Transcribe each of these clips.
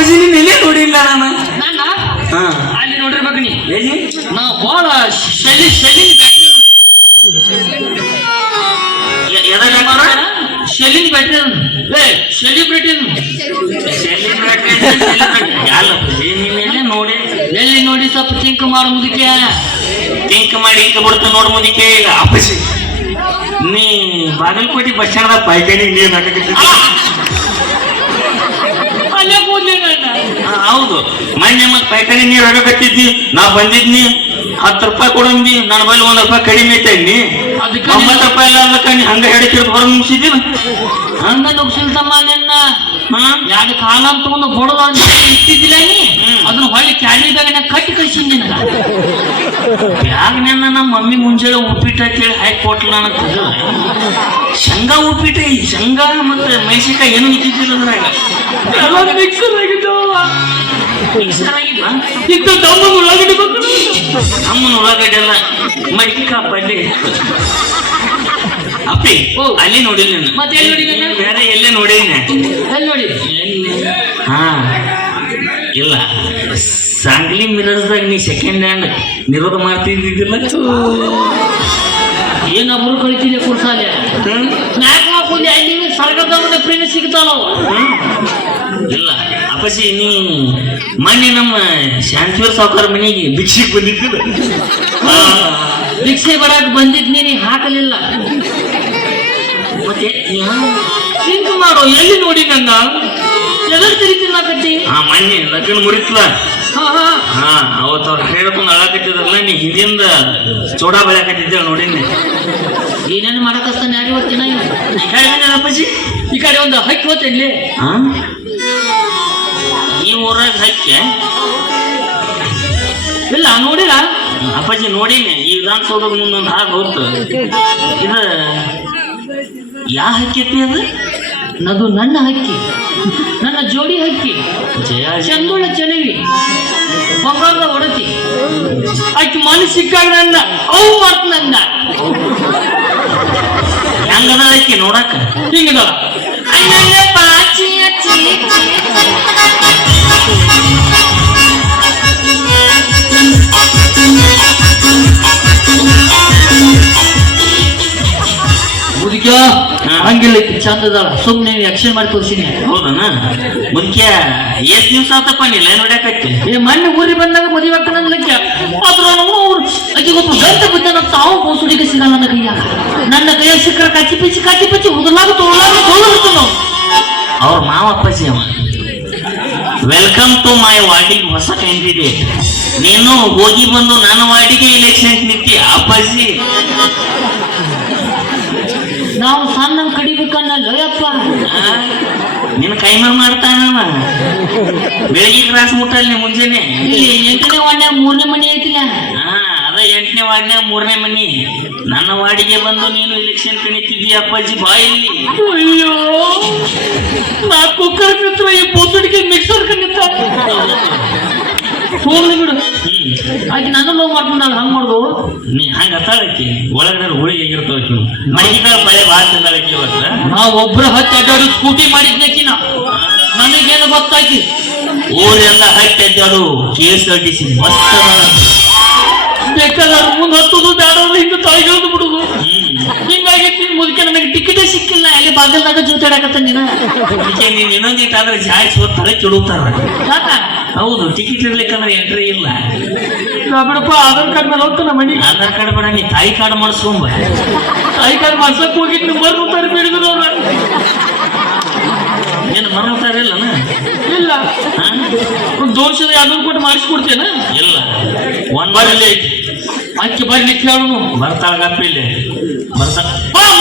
ಅಪ್ಪಾಜಿ ನೀನ್ ಎಲ್ಲೇ ನೋಡಿಲ್ಲ ನಾನು. ಹಾ ಅಲ್ಲಿ ನೋಡಿರ್ಬೇಕು ನೀ. ಎಲ್ಲಿ? ನಾ ಬಾಳ ಶೆಲಿನ್ ಬ್ಯಾಟ್ರಿ ಸೆಲಿಬ್ರಿಟಿ ನೋಡಿ ಎಲ್ಲಿ ನೋಡಿ ಸ್ವಲ್ಪ ಥಿಂಕ್ ಮಾಡು ಮುದಿಕೆ. ಥಿಂಕ್ ಮಾಡಿ ಹಿಂಗ ಬಿಡ್ತ ನೋಡ್ ಮುದಿಕೆ. ಈಗ ಅಪ್ಪಾಜಿ ನೀ ಬಾಗಲಕೋಟೆ ಬಸ್ ಸ್ಟ್ಯಾಂಡ್ ಪಾಯ್ಕಾಡಿ ನೀರ್ ಹಾಕಿ. ಅಲ್ಲೇ ಕೂದ್ಲಿ ಹೌದು, ಮೊನ್ನೆ ಮತ್ ಪಾಯ್ಕಾಡಿ ನೀರ್ ಹಾಕತ್ತಿದ್ದಿ. ನಾ ಬಂದಿದ್ನಿ, 10 ರೂಪಾಯಿ ಕೊಡಂದಿ. ನನ್ನ ಬಳಿ 1 ರೂಪಾಯಿ ಕಡಿಮೆ ಐತಿ. ಅದಕ್ಕೆ 9 ರೂಪಾಯಿ ಇಲ್ಲ ಅದಕ್ಕೆ ನೀ ಹಂಗ ಹಿಡಿತಿರೋದು ಹೊರ ಮುಗಿಸಿದ್ದೀನ. ಹಂಗ ನುಗ್ಸಿಲ್ತಮ್ಮ ನಿನ್ನ ಯಾಕೆ ಕಾಲ ತಗೊಂಡು ಬಡದ ಇಟ್ಟಿದ್ದಿಲ್ಲ ನೀ. ಅದನ್ನ ಹೊಳ್ಳಿ ಕ್ಯಾಲಿ ಬ್ಯಾಗ್ನ ಕಟ್ಟಿ ಕಳ್ಸಿ ನಿನಗ. ಯಾಕ ನಿನ್ನ ನಮ್ಮ ಮಮ್ಮಿ ಮುಂಜಾನೆ ಉಪ್ಪಿಟ್ಟು ಅಂತೇಳಿ ಹಾಕಿ ಕೊಟ್ಲ ನನಗೆ. ಶೇಂಗಾ ಉಪ್ಪಿಟ್ಟು, ಶೇಂಗಾ ಮತ್ತೆ ಮೆಣಸಿನ್ಕಾಯಿ ಏನು ಇದ್ದಿದ್ದಿಲ್ಲ ಅದ್ರಾಗ. ಎಲ್ಲ ಮಿಕ್ಸರ್ ಆಗಿದ್ದಾವ. ಮಿಕ್ಸರ್ ಆಗಿಲ್ಲ. ಇಂಥ ತಮ್ಮನ ಉಳ್ಳಾಗಡ್ಡಿ ಬಂದು ಅಮ್ಮನ ಉಳ್ಳಾಗಡ್ಡಿ ಎಲ್ಲ ಮಡಿಕ ಪಲ್ಲೆ. ಅಪ್ಪಿ ಅಲ್ಲಿ ನೋಡಿಲ್ಲ ನೀನು. ಮತ್ತೆ ಎಲ್ಲಿ ನೋಡಿ ನನ್ನ? ಬೇರೆ ಎಲ್ಲೇ ನೋಡಿನ. ಎಲ್ಲಿ ನೋಡಿ? ಹಾ ಇಲ್ಲ, ಸಾಂಗ್ಲಿ ಮಿರರ್ಸ್ದಾಗ ನೀ ಸೆಕೆಂಡ್ ಹ್ಯಾಂಡ್ ನಿರೋಧ ಮಾಡ್ತಿದ್ದಿಲ್ಲ. ಏನೊಬ್ರು ಕಳಿತಿದೆ ಕುರ್ಸಾಲೆ ಸ್ನ್ಯಾಕ್ ಹಾಕೊಂಡಿ ಅಲ್ಲಿ ಸರ್ಗದ ಪ್ರೇಮ ಸಿಗ್ತಾವ. ಇಲ್ಲ ಅಪ್ಪಾಜಿ, ನೀ ಮೊನ್ನೆ ನಮ್ಮ ಶಾಂತಿವರ್ ಸಾವುಕಾರ ಮನೆಗೆ ಭಿಕ್ಷೆಗೆ ಬಂದಿದ್ದಿಲ್ಲ. ಭಿಕ್ಷೆ ಬರಕ್ ಬಂದಿದ್ ನೀನು ಹಾಕಲಿಲ್ಲ. ಮತ್ತೆ ಥಿಂಕ್ ಮಾಡು, ಎಲ್ಲಿ ನೋಡಿ ನನ್ನ ಎದರ್ ತಿರುಗಿ ಮೊನ್ನೆ ಲಗ್ನ ಮುರಿತ್ಲ. ಹಾ ಅವತ್ತು ಅವ್ರು ಹೇಳ್ಕೊಂಡು ಅಳಕತ್ತಿದ್ರಲ್ಲ, ನೀ ಹಿಂದಿಂದ ಚೋಡಾ ಬೆಳಕತ್ತಿದ್ದೆ ನೋಡಿನಿ. ಏನೇನು ಮಾಡಕಸ್ತಾನೆ ಯಾರು ಇವತ್ತಿನ ಅಪ್ಪಾಜಿ. ಈ ಕಡೆ ಒಂದು ಹಕ್ಕಿ ಹೋತೇನ್ಲಿ. ಈ ಊರಾಗ ಹಕ್ಕಿ ಇಲ್ಲ ನೋಡಿಲ್ಲ ಅಪ್ಪಾಜಿ? ನೋಡಿನಿ, ಈ ವಿಧಾನಸೌಧದ ಮುಂದೊಂದು ಹಾಗೆ ಹೋಗ್ತು. ಇದು ಯಾವ ಹಕ್ಕಿ ಐತಿ ಅದು? ನದು ನನ್ನ ಹಕ್ಕಿ, ನನ್ನ ಜೋಡಿ ಹಕ್ಕಿ. ಚಂದೋಳ ಚೆಲವಿ ಬಂಗಾರದ ಹೊಡತಿ ಆಕಿ ಮನೆ ಸಿಕ್ಕಾಗ ನನ್ನ ಅವು ಮಾತು ನನ್ನ ಹೆಂಗದ ಹಕ್ಕಿ ನೋಡಕ? ಹಿಂಗದ ಮುದುಕ್ಯ ಹಂಗಿಲ್ಲ, ಚಂದದಾಳ. ಸುಮ್ಮನೆ ಯಕ್ಷನ್ ಮಾಡಿ ತೋರಿಸಿನಿ. ಹೌದನ? ಮುದುಕ್ಯ ಎಷ್ಟ್ ದಿವ್ಸ ಆತಪ್ಪ ನೀ ಲೈನ್ ಹೊಡ್ಯಾಕತ್ತಿ? ಮೊನ್ನೆ ಊರಿಗೆ ಬಂದಾಗ ಮದುವೆ ಆಗ್ತಾನ ಲೆಕ್ಕ. ಆದ್ರ ಅಕ್ಕಿ ಗೊತ್ತು ಗಂಟೆ ಬಿದ್ದ ತಾವು ಬೋಸುಡಿಗೆ ಸಿಗಲ್ಲ ನನ್ನ ಕೈಯ. ನನ್ನ ಕೈಯ ಸಿಕ್ಕರ ಕಚ್ಚಿ ಪಿಚ್ಚಿ ಹುದಲಾಗ ತೋಳಿರ್ತು ನಾವು. ಅವ್ರ ಮಾವ ಅಪ್ಪಾಜಿ ಅವ. ವೆಲ್ಕಮ್ ಟು ಮೈ ವಾರ್ಡಿಗೆ ಹೊಸ ಕ್ಯಾಂಡಿಡೇಟ್. ನೀನು ಹೋಗಿ ಬಂದು ನನ್ನ ವಾರ್ಡಿಗೆ ಎಲೆಕ್ಷನ್ ನಿಂತಿ ಅಪ್ಪಾಜಿ. ನಾವು ಸಣ್ಣ ಕಡಿಬೇಕನ್ನಲ್ಲ ಯಪ್ಪ. ನಿನ್ ಕೈಮ ಮಾಡ್ತಾನವ. ಬೆಳಿಗ್ಗೆ ಕ್ರಾಸ್ ಮುಟ್ಟಲ್ಲಿ ಮುಂಜಾನೆ. 8ನೇ ವಾರ್ಡ್ನ್ಯಾಗ 3ನೇ ಮನೆ ಐತಿಲ್ಲ. ಅದ 8ನೇ ವಾರ್ಡ್ನ್ಯಾಗ 3ನೇ ಮನಿ. ನನ್ನ ವಾರ್ಡಿಗೆ ಬಂದು ನೀನು ಎಲೆಕ್ಷನ್ ಕಣಿತಿದ್ದೀಯ ಅಪ್ಪಾಜಿ ಬಾಯಲ್ಲಿ. ಅಯ್ಯೋ, ನಾ ಕುಕ್ಕರ್ ನಿಂತ್ರ ಈ ಬೋಸುಡಿಗೆ ಮಿಕ್ಸರ್ ಕಣ್ಣಿತ್ತ ಹೋಗ್ಲಿ ಬಿಡು. ಆಕೆ ನನ್ನ ಲೋ ಮಾಡ್ಕೊಂಡಾಗ ಹಂಗ್ ಮಾಡುದು. ನೀ ಹಂಗ ಅತ್ತಾಳಕಿ ಒಳಗಡೆ ಹುಳಿಗೆ ಆಗಿರ್ತಾವ. ಮೈಗಿದಾಗ ಬಳೆ ಭಾಳ ತಿಂದಾಳಕಿ ಇವತ್ತ. ನಾವ್ ಒಬ್ರ ಹತ್ತಿ ಅಡ್ಡಾಡು ಸ್ಕೂಟಿ ಮಾಡಿದ್ನಕಿನ ನನಗೇನು ಗೊತ್ತಾಕಿ. ಊರೆಲ್ಲ ಹತ್ತಿ ಅಡ್ಡಾಡು KSRTC ಬಸ್ ಬೇಕಾದ್ರೆ ಮುಂದೆ ಹತ್ತುದು ಬೇಡೋದು ಹಿಂಗ ತಾಯಿಗಳು ಬಿಡುದು. ಹಿಂಗಾಗೈತಿ. ಮುದುಕೆ ನನಗೆ ಟಿಕೆಟೇ ಸಿಕ್ಕಿಲ್ಲ. ಅಲ್ಲಿ ಬಾಗಲ್ದಾಗ ಜೋತಾಡಕತ್ತ ನೀನು. ನೀನ್ ಇನ್ನೊಂದಿಟ್ಟಾದ್ರೆ ಜಾಸ್ತಿ ಹೋಗ್ತಾರೆ ಕೆಡುತ್ತಾರ. ಯಾಕ? ಹೌದು, ಟಿಕೆಟ್ ಇರ್ಲಿಕ್ಕಂದ್ರೆ ಎಂಟ್ರಿ ಇಲ್ಲ. ಬಿಡಪ್ಪ, ಆಧಾರ್ ಕಾರ್ಡ್ ಮೇಲೆ ಹೋಗ್ತಾನ ಮನಿ. ಆಧಾರ್ ಕಾರ್ಡ್ ಬೇಡ, ನೀ ತಾಯಿ ಕಾರ್ಡ್ ಮಾಡಿಸ್ಕೊಂಬ. ತಾಯಿ ಕಾರ್ಡ್ ಮಾಡ್ಸಕ್ ಹೋಗಿದ್ದು ಮರ್ತಾರೆ ಬಿಡಿದ್ರು ಅವ್ರ. ಏನು ಮರ್ತಾರಿಲ್ಲನ? ಇಲ್ಲ, ಒಂದು ದೋಷದ ಯಾವ್ದು ಕೊಟ್ಟು ಮಾಡಿಸ್ಕೊಡ್ತೇನ? ಇಲ್ಲ, ಒಂದ್ ಬರಲಿ ಅಕ್ಕಿ ಬರ್ಲಿ ಕೇಳು. ಬರ್ತಾಳ ಗಪ್ಪಿಲ್ಲಿ ಬರ್ತಾ. ನಾವು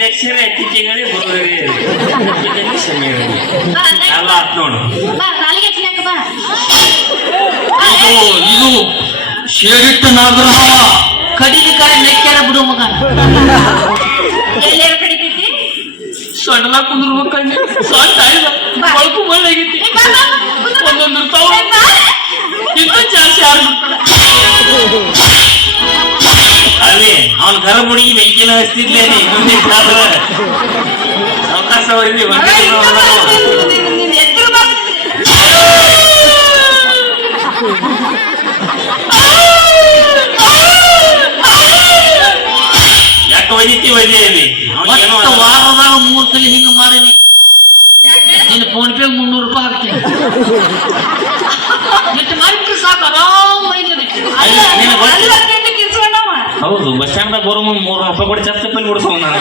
ಅಧ್ಯಕ್ಷರೇ ಅತಿಥಿಗಳೇ ಗುರುಗಳೇ ಇದೆಲ್ಲ ಸಮೀರೇ ಬಾ, ಎಲ್ಲ ಆತ್ ನೋಡು ಬಾ, ನಾಲಿಗೆ ಹಚ್ಚಿನಾಕ ಬಾ. ಇದು ಶೇರಿಟ್ಟ ನಾಗರಹಾವ ಕಡಿಲಿಕಾಯಿ ನೆಕ್ಕ್ಯಾರ ಬಿಡು ಮಗ ಎಲ್ಲೇರು ಕಡಿತೈತಿ? ಸೊಂಡಲ ಕುಂದ್ರಬೇಕಂದ್ರೆ ಸಾಕಾಯ್ದ ಬಳಕು ಮಳ್ಳಾಗೈತಿ ಏ, ಬಾ, ಬಾ, ಕುಂದ್ರು ಬಾ. ಒಂದೊಂದು ಇರ್ತಾವ ಏ, ಬಾ. ಇಂತ ಜಾಸ್ತಿ ಯಾರು ಅಲ್ಲಿ ಅವನ ಗರ ಮುಡಿಗೆ ಬೆಂಕಿನ ಹಚ್ತಿದ್ಲೇನೆ ಇನ್ನೊಂದಿಟ್ಟು ಆದ್ರೆ ಅವಕಾಶ ಹೊರಲಿ ನೀನ್ ಎದ್ರು ಬಾ. ಯಾಕೆ ಒಯ್ದಿತ್ತಿ ಒಯ್ದೇವಿ ಅವನಿಗೇನೋ ಒಟ್ಟು ವಾರದಾಗ 3 ಸಲ ಹಿಂಗ ಮಾಡೀನಿ ನಿನ್ನ ಫೋನ್ ಪೇ 300 ರೂಪಾಯಿ ಹಾಕ್ತೀನಿ ಎಷ್ಟು ಮಾಡಿಬಿಟ್ರೆ ಸಾಕು ಆರಾಮ್ ಅಲ್ಲ, ನಿನಗೆ ಗೊತ್ತ- ಅಲ್ಲ ತಿಂಡಿ ಕಿಸ್ಕೊಂಡವ. ಹೌದು ಬಸ್ ಸ್ಟ್ಯಾಂಡ್ ದಾಗ ಬರೋ 300 ರೂಪಾಯಿ ಕೊಡಿ ಚಪ್ಪಲಿ ಬಿಡ್ಸವ ನಾನು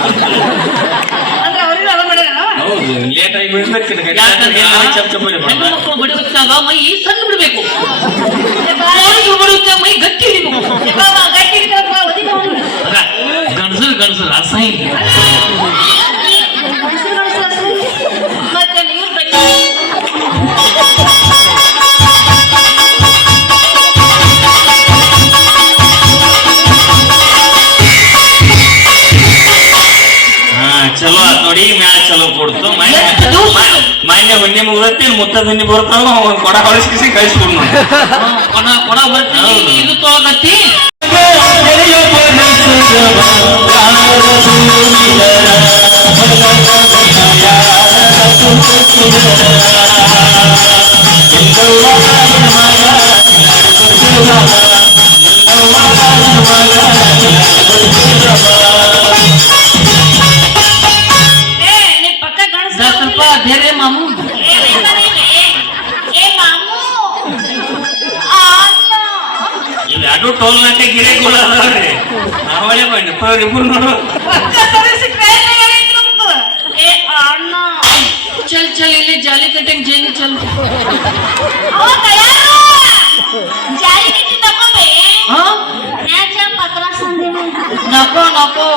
ಅಂದ್ರೆ ಅವ್ರಿಗೆ ಅವ ಮಾಡ್ಯಾನ? ಹೌದು ಲೇಟ್ ಆಗಿ ಬಿಡ್ಬೇಕು ಚಪ್ಪಲಿ ಹೆಣ್ಣು ಮಕ್ಕಳು ಬಡಿವತ್ತಾಗ ಮೈ ಸಣ್ಣ ಬಿಡ್ಬೇಕು ಏ, ಬಾ. ಗಂಡಸರು ಬಡಿವತ್ತಾಗ ಮೈ ಗಟ್ಟಿ ಹಿಡಿಬೇಕು ಏ, ಬಾ, ಬಾ, ಗಟ್ಟಿ ಹಿಡ್ಕೊಂಡ್ ಬಾ, ಒದಿಕ ಅವ್ನಿಗೆ. ಗಂಡಸರು ಅಸಹ್ಯ ಮತ್ತೆ ನೀವು ಗಟ್ಟಿ. ಹಾ ಚಲೋ ಆತ್ ನೋಡಿ ಮ್ಯಾಚ್ ಚಲೋ ಕೊಡ್ತು ಮಾನ್ಯ ಹುಣ್ಣಿ ಮುಗ್ದತ್ತಿ ಮುತ್ತದ ಹುಣ್ಣಿ ಬರ್ತಾವ ಕೊಡ ಹೊಳಿಸಿ ಕಳಿಸ್ಕೊಡ್ ನೋಡಿ ಕೊಡ ಬರ್ತೀನಿ ಇದು ತೊಗೊಳಕತ್ತಿ ಏ, ನಿನ್ ಪಕ್ಕ ಗಂಡ್ಸ ಸ್ವಲ್ಪ ಧೈರ್ಯ ಮಾಮು ಏ, ಬೇಕಾದ್ರೆ ಏ, ಮಾಮು. ಆ, ಅಣ್ಣ. ಇಲ್ಲಿ ಅಡು ಟೋಲ್ ನಾಕ ಗಿಡಗಳು ಅದಾವ್ರಿ ನಾವಳೆ ಮಾಡಿ ಇಬ್ರು ನೋಡು ಪಕ್ಕ ಸರಿಸಿ ಕೈಯಾಗ ಇಟ್ಕೊಂಡ್ಬಿಡು. ಏ, ಅಣ್ಣ. ಚಲ್ ಇಲ್ಲಿ ಜಾಲಿ ಕಟ್ಟಂಗ್ ಜೇನಿ ಚಲ್ ಅವ ತಯಾರು. ಜಾಲಿ ಕಿತ್ತಿ ತಗೊಂಬೆ. ಹಾ ಮ್ಯಾಚ ಪತ್ರಾಸ್ ಅಂದಿನಿ. ನಕೋ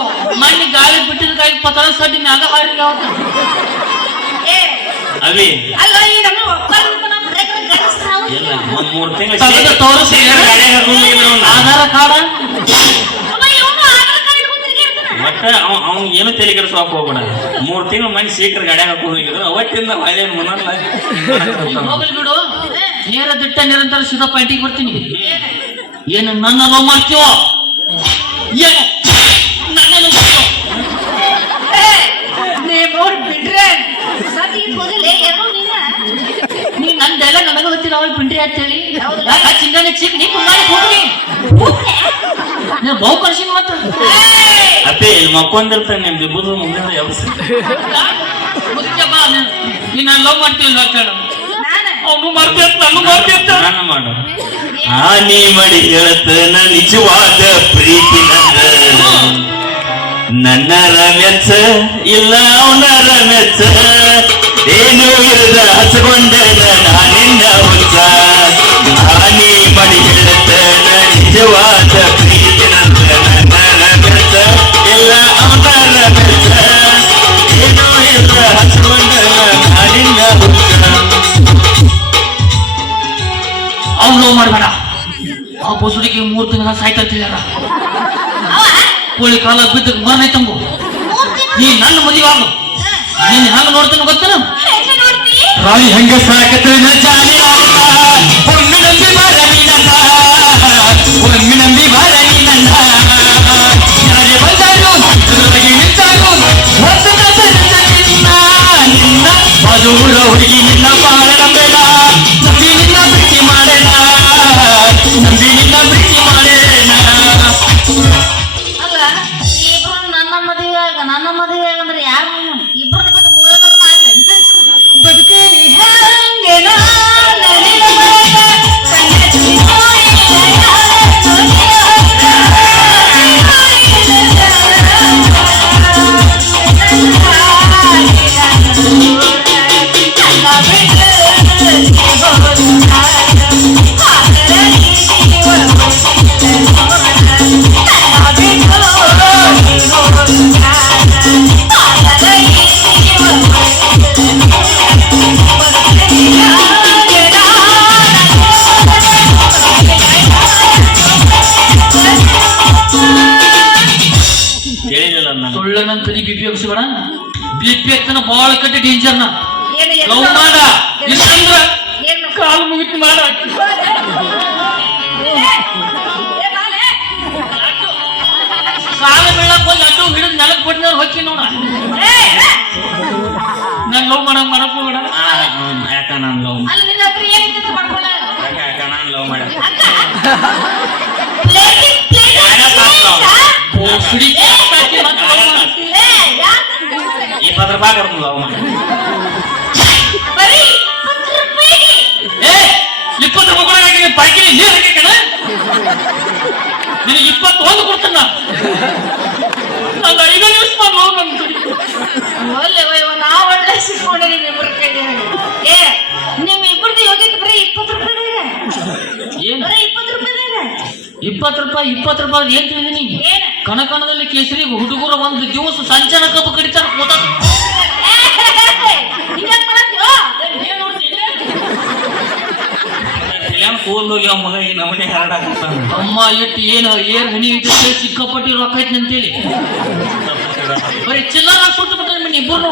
ಮಣ್ಣಿ ಗಾಳಿ ಬಿಟ್ಟಿದ ಗಾಳಿ ಪತ್ರ ಸಡ್ಡಿ ಮ್ಯಾಗ ಹಾರಿ ಏ, ಅವಿ ಅಲ್ಲ ಈ ನಮ್ಗೆ ಒಪ್ಪಂದ ನಮ್ಮ ಬೇಕಾದ್ರೆ ಗಂಡ್ಸ ನಾವು. ಇಲ್ಲ ಒಂದ್ 3 ತಿಂಗಳು ತಗದು ತೋರಿಸಿ. ಆಧಾರ ಕಾರ್ಡ ಅಮ್ಮ, ಇವ್ನು ಆಧಾರ್ ಕಾರ್ಡ್ ಹಿಡ್ಕೊಂಡ್ ತಿರ್ಗಾಡ್ತಾನ. ಮತ್ತ ಅವ್ನ್ ಏನು ತಲೆ ಕೆಡಿಸೋಕ್ ಹೋಗ್ಬೇಡ 3 ತಿಂಗಳು ಮನೆ ಶೀಘ್ರ ಗಾಡಿಯಾಗ ಹಾಕೊಂಡು ಹೋಗಿದ್ರು ಅವತ್ತಿಂದ ಹೊಳೆ ಮುನಲ್ಲ ಹೋಗ್ಲಿ ಬಿಡು ನೇರ ದಿಟ್ಟ ನಿರಂತರ ಸಿದ್ಧ ಪಾಯಿಂಟಿಗೆ ಬರ್ತೀನಿ ಏನು ನನ್ನ ಲವ್ ಮಾಡ್ತೀವೋ ಏನು ನನ್ನ love ಮಾಡ್ತೀವೋ? ಏ, ನೀವು ಬಿಡ್ರೆ ಸತಿ ಹೋಗಲೇ ಏನೋ ನೀನ. ನೀ ನಂದೆಲ್ಲ ನನಗ ಗೊತ್ತಿಲ್ಲ ಅವಳು ಪಿಂಡ್ರಿ ಅಂತೇಳಿ ಹೌದು. ಚಿಂಗಾನೆ ಚಿಕ್ ನೀ ಕುಂಗಾನೆ ಹೋಗ್ರಿ ನೀನು ಬಹು ಕರ್ಸಿನ ಮಾತ್ರ ಅತ್ತೆ ಇಲ್ಲಿ ಮಕ್ಕೊಂದಿರ್ತಾನೆ ನಿಮ್ ಬಿಬ್ಬುದು ಮುಂದಿನ ಯಾವಸ್ ಮುಖ್ಯ ಬಾ ನೀನು ಲವ್ ಮಾಡ್ತೀವಿ ಕೇಳ ನಾನ ಅವನು ಮಾಡ್ತೀಯಂತ ನಾನು ಮಾಡ್ತೀಯಂತ ನಾನು ಮಾಡು ಹಾನಿ ಮಾಡಿ ಹೇಳತನ ನಿಜವಾದ ಪ್ರೀತಿ ನನ್ನರ ಮೆಚ್ಚ ಇಲ್ಲ ಅವನರ ಮೆಚ್ಚ ಏನು ಇರದ ಹಚ್ಕೊಂಡ ನಾನಿನ್ನ ಹುಚ್ಚ ಹಾನಿ ಮಾಡಿ ಹೇಳತನ ನಿಜವಾದ ಪ್ರೀತಿ ನನ್ನರ ಮೆಚ್ಚ ಇಲ್ಲ ಅವನರ ಮೆಚ್ಚ ಏನು ಇರದ ಹಚ್ಕೊಂಡ ನಾನಿನ್ನ ಹುಚ್ಚ ಅವ್ನು ಲವ್ ಮಾಡಬೇಡ ಆ ಬಸುಡಿಗೆ 3 ತಿಂಗಳ ಸಾಯ್ತಿಲ್ಲ ಕೋಳಿ ಕಾಲ ಬಿದ್ದ ಮರನೇ ತಂಗು ನೀ ನನ್ನ ಮದುವೆ ಆಗು ನೀನ್ ಹಂಗ ನೋಡ್ತಾನೆ ಗೊತ್ತನ ಹೆಂಗ ನೋಡ್ತಿ? ರಾಣಿ ಹಂಗ ಸಾಕತ್ರಿ ಜಾಲಿ ಒಮ್ಮೆ ನಂಬಿ ಬಾರನಿ ನನ್ನ ಒಮ್ಮೆ ನಂಬಿ ಬಾರನಿ ನನ್ನ ಯಾರೇ ಬಂದರು ಹೊರಗೆ ನಿಂತಾರು ಒಂದು ನಿನ್ನ ನಿನ್ನ ಮಧುರ ಹುಡುಗಿ ನಿನ್ನ ಬಾಳ ನಂಬೇಡ ನಂಬಿ ನಿನ್ನ ಪ್ರೀತಿ ಮಾಡೇನ ನಂಬಿ ನಿನ್ನ ಪ್ರೀತಿ ಮಾಡೇನ ಅಲ್ಲ ಇಬ್ರು ನನ್ನ ಮದುವೆ ಅಂದ್ರೆ ಯಾರು ಇಬ್ರು ಬಿಟ್ಟು ಮೂರದವ್ರು ಮಾಡ್ಲಿ ಬದುಕೇನಿ ಹಂಗೆ ನಾನು ನಿನ್ನ ಮನೆಗ ಕಣ್ಣೆತ್ತಿ ನೋಡಿ ಮುಳ್ಳ ನನ್ ತಲೆ ಬಿಪಿ ಹಬ್ಸಿಬೇಡ. ಬಿಪಿ ಆಗ್ತಾನ ಬಾಳ ಕಟ್ಟಿ ಡೇಂಜರ್ನ. ಏನು ಲವ್ ಮಾಡ, ಇಲ್ಲಂದ್ರ ಏನು ಕಾಲು ಮುಗಿತು ಮಾಡ. ಕಾಲ ಬೀಳಕ್ ಹೋಗಿ ಅಡ್ಡು ಹಿಡಿದು ನೆಲಕ್ ಬಿಡ್ದವ್ರು ಹೊಕ್ಕಿ ನೋಡ. ನನ್ ಲವ್ ಮಾಡಕ್ ಹೋಗ್ಬೇಡ. ಯಾಕ ನಾನ್ ಲವ್ ಅಲ್ಲಿ ನಿನ್ನ ಹತ್ರ ಏನಿದೆ ಮಾಡ್ಕೊಳ್ಳ ಯಾಕ ನಾನ್ ಲವ್ ಮಾಡಿ ₹20 ಕೊಡ್ತು ಲವ್ ಮಾಡಿ. ಬರೀ ₹20. ಏ 20 ರೂಪಾಯಿ ಪಾಕಿನ ನೀರು ಹಾಕಿಕಣ. ನಿನಗೆ 21 ಕೊಡ್ತಾನ. ನಾನು 5 ನಿಮಿಷ ಮಾಡಿ ಹೋಗ್ ನಮ್ ಕಡೆ. ಒಳ್ಳೆ ನಾವು ಒಳ್ಳೆ ಸಿಕ್ಕೊಂಡೆ ನಿಮ್ಮಿಬ್ಬರ ಕೈಗೆ. ಏ ನಿಮ್ಮಿಬ್ಬರದ್ದು ಯೋಗ್ಯತೆ ಬರೀ ₹20. ಏನು ಬರೀ ₹20. ₹20 ಏನ್ ತಿಳಿದೀನಿ? ಏನು ಕನಕನದಲ್ಲಿ ಕೇಸರಿ ಹುಡುಗರ ಒಂದು ದಿವಸ ಸಂಚಾರ ಕಬ್ಬು ಕಡಿತಾರ ಕೂತ. ಹಿಂಗ್ಯಾಕ್ ಮಾಡತ್ತೀಯೋ? ಕೂಲ್ ಹೋಗ್ಯಾವ ಮಗ ಈ ನಮನೆ ಹರಡಾಕತ್ತಾನ. ಅಮ್ಮ ಎಟ್ಟು ಏನ್ ಹನಿ ಇದ್ದಕ್ಕೆ ಸಿಕ್ಕಾಪಟ್ಟಿ ರೊಕ್ಕ ಐತಿ ಅಂತೇಳಿ ಬರೀ ಚಿಲ್ಲರ ಸುಟ್ಟು ಬಿಟ್ರೆ ನಿಮ್ಮನ್ನ ಇಬ್ಬರು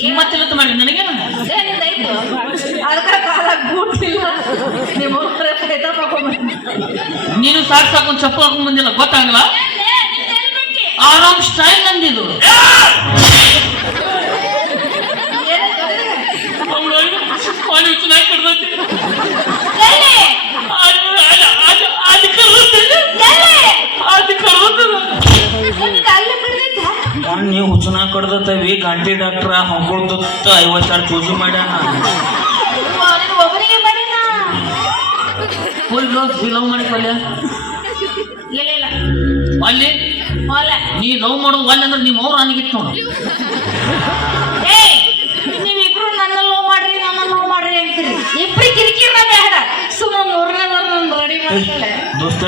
ಕಿಮ್ಮತ್ತಿಲ್ಲತ್ತ ಮಾಡಿ ನನಗೇನು ಏನಿದಾಯ್ತು ಅದಕ್ಕೆ ಕಾಲಾಗ ಬೂಟಿಲ್ಲ ನಿಮ್ಮ ಹತ್ರ ಪೈತಾ ತಗೊಂಡ್ಬಂದು ನೀನು ಸಾಕೊಂಡ್ ಚಪ್ಪಲ್ ಹಾಕೊಂಡ್ ಬಂದಿಲ್ಲ ಗೊತ್ತಾಗಲ್ಲ. ಆರಾಮ್ ಸ್ಟೈಲ್ ನಂದಿದು. ನೀವು ಹುಚ್ಚುನ ಕಡ್ದವಿ ಗಂಟಿ ಡಾಕ್ಟ್ರ ಹೊಂಕೊಳ್ತ 50 ಚೂಸು ಮಾಡ್ಯಾನ. ಒಬ್ಬರಿಗೆ ಮಾಡಿನ ಲವ್ ಮಾಡಿ ಪಲ್ಯ ಇಲ್ಲ ಅಲ್ಲಿ ನೀ ಲವ್ ಮಾಡೋದು ಅಲ್ಲಿ ಅಂದ್ರೆ ನಿಮ್ಮ ಅವ್ರು ನನಗಿತ್ತು ನೋಡು. ನೀವಿಬ್ರು ನನ್ನ ಲವ್ ಮಾಡ್ರಿ ಅಂತೀರಿ. ಇಬ್ರಿ ಕಿರಿಕಿರ ಬೇಡ ಸುಮ್ಮ ಮೂರನೇದವ್ರು ರೆಡಿ ಮಾಡ್ಕೊಳ್ಳೆ. ದೋಸ್ತ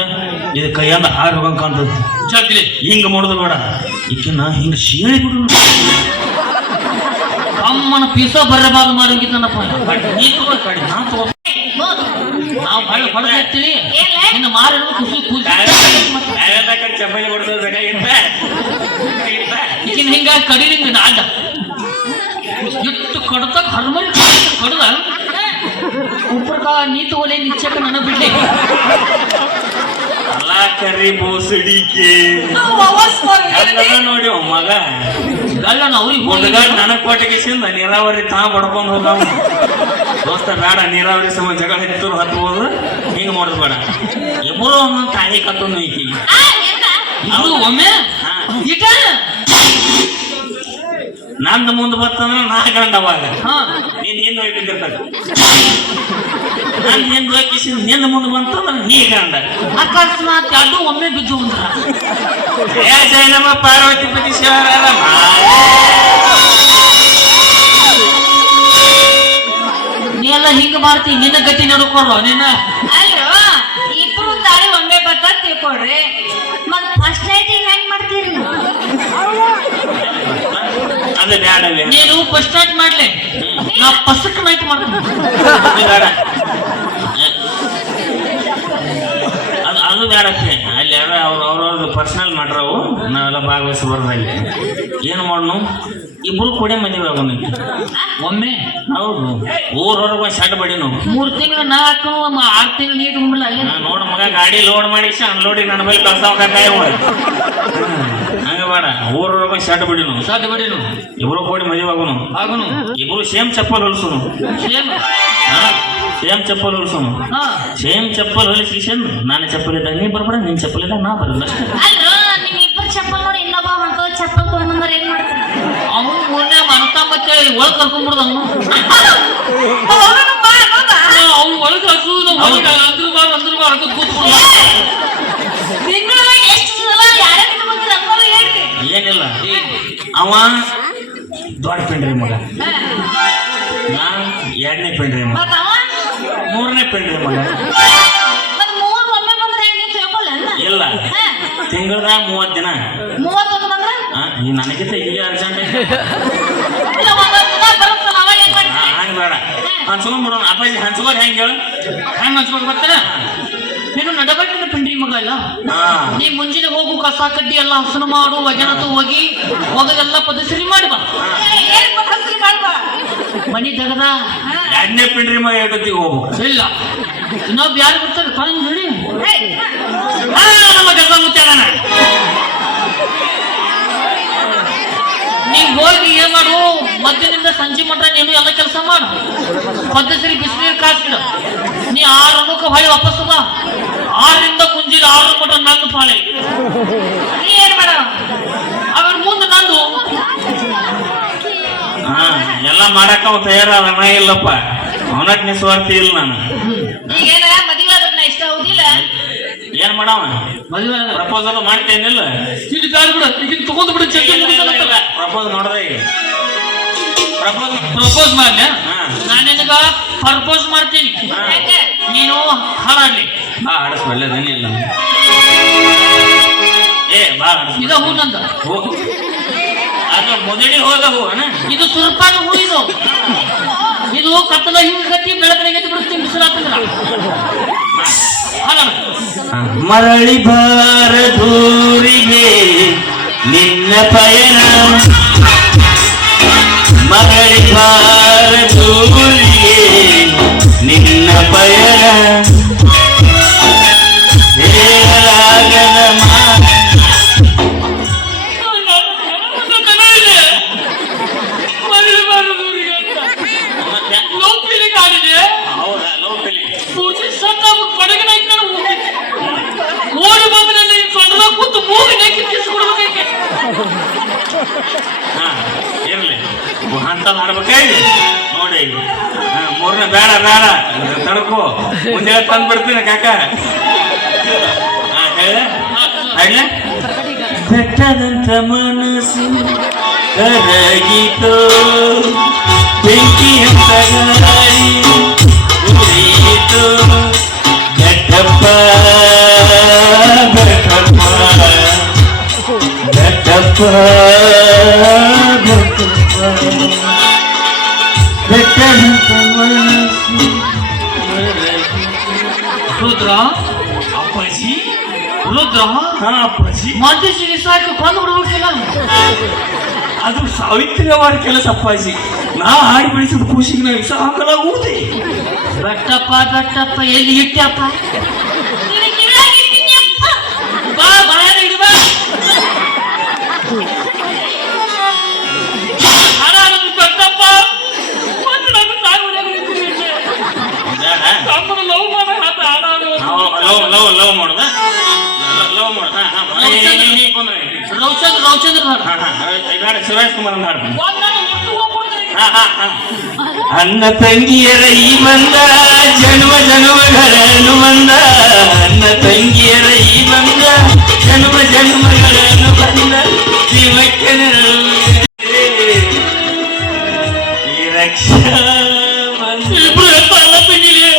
ಇದು ಕೈಯಿಂದ ಹಾರು ಹೋಗಂಕಂತದ್ದು ಜಾಗ್ಲಿ ಹಿಂಗ ಮಾಡೋದು ಬೇಡ. ಈಕಿನ ಹಿಂಗ ಶೀಳಿ ಬಿಡು. ಅಮ್ಮನ ಪೀಸ ಬರಬಾರ್ದು ಮಾಡೋಗಿದ್ದನಪ್ಪ. ನೀ ತಗೋ ಕಡಿ ನಾ ತಗೋ. ನಾವು ಹೊಡೆದು ಹತ್ತೀವಿ ನಿನ್ನ ಮಾರ ಖುಷಿ ಚಪ್ಪಲಿ ಹೊಡ್ಬೇಕಾಗಿತ್ತ ಈಗಿನ ಹಿಂಗ ಕಡಿಲಿಂಗ ನಾಡ ಇಟ್ಟು ಕಡ್ತಾಗ ಹರ್ಮರಿ ಕಡ್ದ ಉಪ್ರಕ ನೀ ತಗೋಲೆ ನಿಚ್ಚಕ ನನ್ನ ಬಿಡ್ಲಿ. ಕರಿ ಬೋಸಡಿಕೆ ನೋಡಿ ಮಗ ಗಲ್ಲ ಅವ್ರಿಗೆ ಹುಡುಗ ನನಗ್ ಕೊಟ್ಟಿಗೆಸಿಂದ ನೀರಾವರಿ ತಾ ಬಡ್ಕೊಂಡ್ ಹೋಗವ. ದೋಸ್ತ ಬೇಡ ನೀರಾವರಿ ಸಮ ಜಗಳ ಹೆಚ್ಚು ಹತ್ಬೋದು ಹಿಂಗ ಮಾಡೋದು ಬೇಡ. ಇಬ್ಬರು ಒಂದೊಂದು ತಾಯಿ ಕತ್ತೊಂದು ಈಕಿ ಇದು ಒಮ್ಮೆ ಈಗ ನಂದು ಮುಂದೆ ಬರ್ತಂದ್ರೆ ನಾ ಗಂಡವಾಗ ಹಾ ನೀನ್ ಹಿಂದ್ ಹೋಗ್ಬಿಟ್ಟಿರ್ತಾರ. ನಾನು ಹಿಂದ್ ಹೋಗಿಸಿ ನಿನ್ನ ಮುಂದೆ ಬಂತಂದ್ರೆ ನೀ ಗಂಡ. ಅಕಸ್ಮಾತ್ ಅದು ಒಮ್ಮೆ ಬಿದ್ದು ಅಂದ್ರ ನಮ್ಮ ಪಾರ್ವತಿ ಪತಿ ಶಿವರಾಮ ನೀ ಎಲ್ಲ ಹಿಂಗ ಮಾಡ್ತಿ ನಿನ್ನ ಗತಿ ನಡ್ಕೊಳ್ವ ನಿನ್ನ. ಅಲ್ವ ಇಬ್ರು ತಾಳಿ ಒಮ್ಮೆ ಬತ್ತ ತಿಳ್ಕೊಡ್ರಿ. ಮತ್ ಫಸ್ಟ್ ನೈಟ್ ಹೆಂಗ್ ಮಾಡ್ತೀರಿ ಅದು ಬ್ಯಾಡವೇ. ನೀನು ಫಸ್ಟ್ ನೈಟ್ ಮಾಡ್ಲಿ ನಾ ಫಸ್ಟ್ ನೈಟ್ ಮಾಡ್ತೀನಿ. ಬೇಡ ಅದು ಬೇಡಕ್ಕೆ ಅಲ್ಲಿ ಯಾರ ಅವ್ರವ್ರದ್ದು ಪರ್ಸನಲ್ ಮಾಡ್ರವು ನಾವೆಲ್ಲ ಭಾಗವಹಿಸಬಾರ್ದಲ್ಲಿ. ಏನು ಮಾಡೋಣ ಇಬ್ರು ಕೂಡ ಮದುವೆ ಆಗೋಣ. ಒಮ್ಮೆ ಹೌದು ಊರವ್ರಿಗೆ ಶಡ್ ಬಡಿ ನಾವು 3 ತಿಂಗಳು ನಾ ಹಾಕೋಣ 6 ತಿಂಗಳು ನೀರು ತುಂಬಿಲ್ಲ. ನೋಡ ಮಗ ಗಾಡಿ ಲೋಡ್ ಮಾಡಿ ಅನ್ಲೋಡಿಂಗ್ ನನ್ನ ಬಳಿ ಕಳ್ಸಾವ ಹಂಗ ಬೇಡ. ಊರವ್ರಿಗೆ ಶಡ್ ಬಡಿ ನಾವು ಸಾಧ್ಯ ಬಡಿನು ಇಬ್ರು ಕೂಡಿ ಮದುವೆ ಆಗೋಣ. ಆಗೋನು ಇಬ್ರು ಸೇಮ್ ಚಪ್ಪಲ್ ಹೊಲ್ಸೋನು. ಸೇಮ್ ಸೇಮ್ ಚಪ್ಪಲ್ ಹೊಲ್ಸೋನು. ಹಾ ಸೇಮ್ ಚಪ್ಪಲ್ ಹೊಲಿಸಿಕೊಂಡು ನಾನು ಚಪ್ಪಲ್ ಇದ್ದಾಗ ನೀ ಬರ್ಬೇಡ, ನಿನ್ ಚಪ್ಪಲ್ ಇದ್ದಾಗ ನಾ ಬರಲ್ಲ ಅಷ್ಟೇ. ಅಲ್ವ ನಿಮ್ ಇಬ್ಬರು ಚಪ್ಪಲ್ ನೋಡಿ ಇನ್ನೊಬ್ಬ ಹೊಂಟೋ ಚಪ್ಪಲ್ ತಗೊಂಡ್ಬಂದ್ರೆ ಏನ್ ಮಾಡ್ತಾರೆ? ಅವನು ಮೂರನೇ ಮನತ ಮತ್ತೆ ಒಳಗ್ ಕರ್ಕೊಂಡ್ಬಿಡ್ದ ಅವನು. ಅವ್ನು ಒಳಗ್ ಹಸುದು ಅಂದ್ರು ಬಾರ ಕೂತ್ಬಿಡ. ತಿಂಗಳಿಗೆ ಎಷ್ಟು ಸಲ ಯಾರ್ಯಾರು ಇಟ್ಕೊಂಡ್ರೆ ಅನ್ನೋದು ಹೇಳ್ರಿ. ಏನಿಲ್ಲ ಅವ ದೊಡ್ಡ ಪೆಂಡ್ರಿ ಮಗ, ನಾನು 2ನೇ ಪೆಂಡ್ರಿ ಮಗ, ಮತ್ತ ಅವ 3ನೇ ಪೆಂಡ್ರಿ ಮಗ. ಮತ್ 3 ಒಮ್ಮೆ ಬಂದ್ರೆ ನೀವು ತಿಳ್ಕೊಳ್ಳೇನ? ಇಲ್ಲ ತಿಂಗಳದಾಗ 30 ದಿನ. 31 ಬಂದ್ರೆ ಈ ನನಗಿಂತ ಈಗ ಅರ್ಜೆಂಟ್ ಇಲ್ಲ ಒಂದೊಂದು ದಿನ ಬರುತ್ತಲ್ಲ ಅವಾಗ ಏನ್ ಮಾಡ್ತೀರಿ? ಹಂಗ ಬೇಡ ಹಂಚ್ಕೊಂಡ್ ಬಿಡೋಣ. ಅಪ್ಪಾಜಿ ಹಂಚ್ಕೋದ್ ಹೆಂಗ ಹೇಳು? ಹೆಂಗ್ ಹಚ್ಬೇಕು ಬರ್ತಾರ ನೀನು ನಡಗಟ್ಟಿನ ಪಿಂಡ್ರಿ ಮಗ ಅಲ್ಲ. ಹಾ ನೀ ಮುಂಜಾನೆ ಹೋಗು, ಕಸ ಕಡ್ಡಿ ಎಲ್ಲ ಹಸನು ಮಾಡು, ವಜನತು ಹೋಗಿ ಹೋಗದೆಲ್ಲ ಪದಸರಿ ಮಾಡಿ ಬಾ. ಏನ್ ಪದ್ಧತಿ ಮಾಡ್ಬಾ ಮನಿ ತೆಗದ ಎರಡನೇ ಪಿಂಡ್ರಿ ಮಗ ಎಷ್ಟೊತ್ತಿಗೆ ಹೋಗ್ಬೇಕು? ಇಲ್ಲ ಇನ್ನೊಬ್ಬ ಯಾರು ಬರ್ತಾರೆ ಕಾಲೇಜ್ ಹೇಳಿ. ಏಯ್, ನಮ್ಮ ಕೆಲಸ ಮುಚ್ಚಾನ. ನೀವ್ ಹೋಗಿ ಏನ್ ಮಾಡು, ಮಧ್ಯದಿಂದ ಸಂಜೆ ಮಟ್ಟ ನೀನು ಎಲ್ಲ ಕೆಲಸ ಮಾಡು. ಪದ್ಧತಿ ಬಿಸಿನೀರು ಕಾಸಿಡು. ನೀ 6 ಅನುಕ ಹೊಳಿ ವಾಪಸ್ ಬಾ. 6ರಿಂದ ಮುಂಜಿನ 6 ಮಟ್ಟ ನನ್ನ ಪಾಳೆ. ನೀ ಏನ್ ಮಾಡ ಅವ್ರ ಮುಂದೆ ನಂದು. ಹಾ ಎಲ್ಲ ಮಾಡಾಕ ಅವ ತಯಾರಾದ ನಾ ಇಲ್ಲಪ್ಪ. ಅವನಟ್ ನಿಸ್ವಾರ್ಥಿ ಇಲ್ಲ ನಾನು. ಈಗೇನ ಮದುವೆ ಆದವ್ನ ಇಷ್ಟ ಹೌದಿಲ್ಲ? ಏನ್ ಮಾಡವ? ಮದುವೆ ಪ್ರಪೋಸಲ್ ಮಾಡ್ತೇನಿಲ್ಲ? ಇದು ಬ್ಯಾಡ ಬಿಡ, ಈಗ ತಗೊಂಡ್ ಬಿಡು. ಚೆಕ್ ಪ್ರಪೋಸ್ ನೋಡ್ದೆ ಈಗ ಪ್ರಪೋಸ್ ಮಾಡ್ಯ. ಹಾ ನಾನು ನಿನಗ ಪ್ರಪೋಸ್ ಮಾಡ್ತೀನಿ. ಯಾಕೆ? ನೀನು ಹಾಡಾಡ್ಲಿ. ಬಾ ಆಡಸ್ ಒಳ್ಳೇದೇನಿಲ್ಲ. ಏ ಬಾ ಆಡಸ್. ಇದ ಹೂ ನಂದ. ಅದು ಮೊದಲಿ ಹೋದ ಹೂ ಅಣ್ಣ. ಇದು ಸುರಪಾನ ಹೂ. ಇದು ಕತ್ತಲ ಹಿಂಗ ಕತ್ತಿ ಬೆಳಕನೆಗೆ ಬಿಡುತ್ತೀನಿ ಬಿಸಿಲಾತಂದ್ರ. ಮರಳಿ ಬಾರ ದೂರಿಗೆ ನಿನ್ನ ಪಯಣ, ಮರಳಿ ಬಾರ ದೂರಿಗೆ ನಿನ್ನ ಪಯಣ, ಹೇಳಲಾಗದ ಹೌದಾ ಲೋಕಲಿ ಓಡಿ ಬಂದ್ರೆ ಸೊಂಡಲ ಕೂತು ಮೂಗಿ ನೆಕ್ಕಿ ಕಿಸ್ಕೊಡ್ಬೇಕೆ. ಹಾ ಇರ್ಲಿ ಅಂತದ್ ಹಾಡ್ಬೇಕಾಗಿ ನೋಡಿ. ಮೂರನೇ ಬೇಡ ಬೇಡ ತಡ್ಕೋ, ಮುಂದೆ ತಂದು ಬಿಡ್ತೀನಿ ಕಾಕ. ಹಾ ಹೇಳ ಬೆಟ್ಟದಂತ ಮನಸ್ಸು ಕರಗಿತೋ, ಬೆಂಕಿಯಂತ ಗಾಳಿ ಉರಿಯಿತೋ, ಬೆಟ್ಟಪ್ಪ ಬೆಟ್ಟಪ್ಪ ಬೆಟ್ಟಪ್ಪ ಬೆಟ್ಟದಂತ ಮನಸ್ಸು. ರುದ್ರ ಅಪ್ಪಾಜಿ. ರುದ್ರ ಹಾ ಅಪ್ಪಾಜಿ, ಮಧ್ಯಸಿಗೆ ಸಾಕು ಕೊಂದು ಬಿಡ್ಬೇಕಿಲ್ಲ. ಅದು ಸಾವಿತ್ರಿ ಅವರ ಕೆಲಸ ಅಪ್ಪಾಜಿ. ನಾ ಹಾಡಿ ಬೆಳೆಸಿದ ಖುಷಿಗೆ ನಾವು ಸಾಕಲ ಊದೆ. ಬೆಟ್ಟಪ್ಪ ಬೆಟ್ಟಪ್ಪ ಎಲ್ಲಿ ಇಟ್ಟಪ್ಪ? ಬಾ ಬಾಯ ಇಡುವ. ಬೆಟ್ಟಪ್ಪ ಲವ್ ಮಾಡುದ ಲವ್ ಮಾಡ. ರೌಚಂದ್ರ ಶಿವರಾಜ್ ಕುಮಾರ್ ಹಾಡ್ತೀನಿ. ಅನ್ನ ತಂಗಿಯರ ಈ ಬಂದ ಜನ್ಮ ಜನ್ಮಗಳನ್ನು ಬಂದ, ಅನ್ನ ತಂಗಿಯರ ಈ ಬಂದ ಜನ್ಮ ಜನ್ಮಗಳನ್ನು ಬಂದ, ಶಿವಕ್ಕೆ ಈ ರಕ್ಷಾ ಅನ್ನ ತಂಗಿಯೇ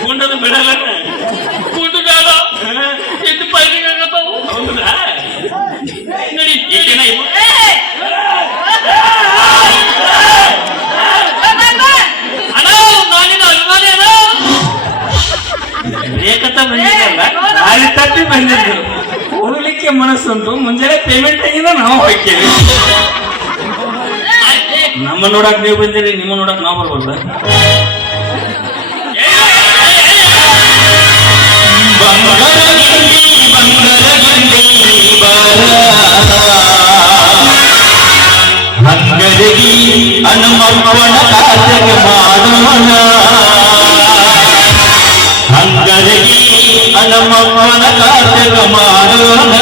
ಕುಂಡದು ಬಿಡಲ್ಲ. ಕೂಟು ಬೇಡ, ಎದ್ದು ಪೈಲಿಗೆ ಆಗತ್ತಾವು. ಹೌದಾ ನಡಿ ಈಗಿನ ಅಣ್ಣ, ನಾನಿನ ಅಭಿಮಾನಿ ಅಣ್ಣ. ಏಕತ ಬಂದಿದ್ದಲ್ಲ, ಅಲ್ಲಿ ತಪ್ಪಿ ಬಂದಿದ್ದು. ಹೋಗ್ಲಿಕ್ಕೆ ಮನಸ್ಸುಂಟು, ಮುಂಜಾನೆ ಪೇಮೆಂಟ್ ಆಗಿಂದ ನಾವು ಹೋಗ್ತೇವೆ. ನಮ್ಮ ನೋಡಕ್ ನೀವು ಬಂದಿರಿ, ನಿಮ್ಮ ನೋಡಕ್ ನಾವು ಬರ್ಬಾರ್ದ? ಹಂಗರಗಿ ಹನುಮಪ್ಪನ ಕಾತಗ ಮಾಡೋಣ, ಹಂಗರಗಿ ಹನುಮಪ್ಪನ ಕಾತಗ ಮಾಡೋಣ.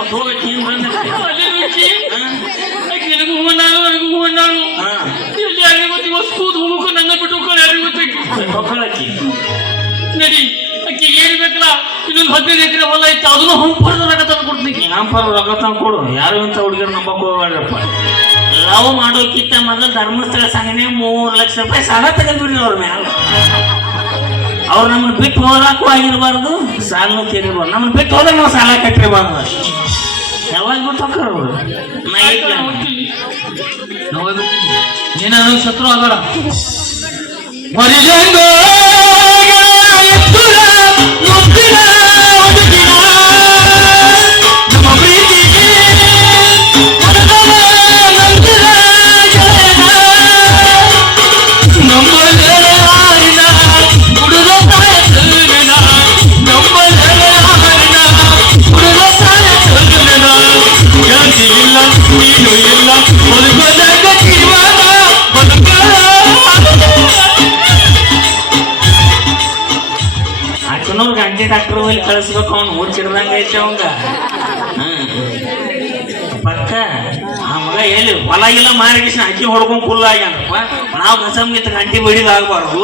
ಮತ್ತೆ ಹೋಗಕ್ಕೆ ಏನ್ ಬಂದೈತಿ? ಅದೇ ರುಚಿ ಹಾ? ಆಕೆ ನನಗೂ ಹೂವನ್ನಾಳು ನನಗೂ ಹೂವನ್ನಾಳು ಹಾ. ಎಲ್ಲಿ ಯಾರಿಗೆ ಗೊತ್ತಿ ಕೂದು ಹೋಗು ನನ್ನ ಬಿಟ್ಟು ಹೋಗೋರು ಯಾರಿಗೆ ಗೊತ್ತಾಕಿ ಹೊಕ್ಕಳಕ್ಕಿ ನಡಿ ಆಕೆ ಏನ್ ಬೇಕಲ್ಲ ಇನ್ನೊಂದು 15 ಎಕರೆ ಹೊಲ ಐತಿ ಅದನ್ನು ಹಂಪರದ ರೊಕ್ಕ ತಂದು ಕೊಡ್ತೀನಿ ನಾಂಪರ ರೊಕ್ಕ ತಂದು ಕೊಡು. ಯಾರು ಇಂಥ ಹುಡುಗಿಯರು ನಂಬಕ್ ಹೋಗ್ಬೇಡ್ರಪ್ಪ. ಲವ್ ಮಾಡೋಕ್ಕಿಂತ ಮೊದಲು ಧರ್ಮಸ್ಥಳ ಸಂಘನೆ 3 ಲಕ್ಷ ರೂಪಾಯಿ ಸಾಲ ತಗೊಂಡ್ಬಿಡ್ರಿ ಅವ್ರ ಮ್ಯಾಲ. ಅವ್ರು ನಮ್ಮನ್ನ ಬಿಟ್ಟು ಹೋದಾಕು ಆಗಿರ್ಬಾರ್ದು, ಸಾಲನು ತೀರಿರ್ಬಾರ್ದು. ನಮ್ಮನ್ನ ಬಿಟ್ಟು ಹೋದಾಗ ನಾವು ಸಾಲ ಕಟ್ಟಿರ್ಬಾರ್ದು. ಯಾವಾಗ ಬಿಟ್ಟು ಹೋಗ್ತಾರ ಅವರು? ನಾ ಈಗ ನೀನು ಶತ್ರು ಆಗಬೇಡ. ಅಕ್ಕನವ್ರು ಗಂಟೆ ಡಾಕ್ಟರ್ ಹೋಗಿ ಕಳಿಸ್ಬೇಕು. ಅವ್ನು ಮುಚ್ಚಿಡ್ದಂಗ ಐತೆ ಅವಂಗ. ಪಕ್ಕ ಆ ಮಗ ಎಲ್ಲಿ ಹೊಲ ಗಿಲ್ಲ ಮಾರಿಗಿಸ್ ಅಕ್ಕಿ ಹೊಡ್ಕೊಂಡ್ ಕುಲ್ಲ ಆಗ್ಯಾನಪ್ಪ. ನಾವು ಗಸಮ್ಗಿತ್ತ ಗಂಟೆ ಬಡಿದಾಗಬಾರ್ದು.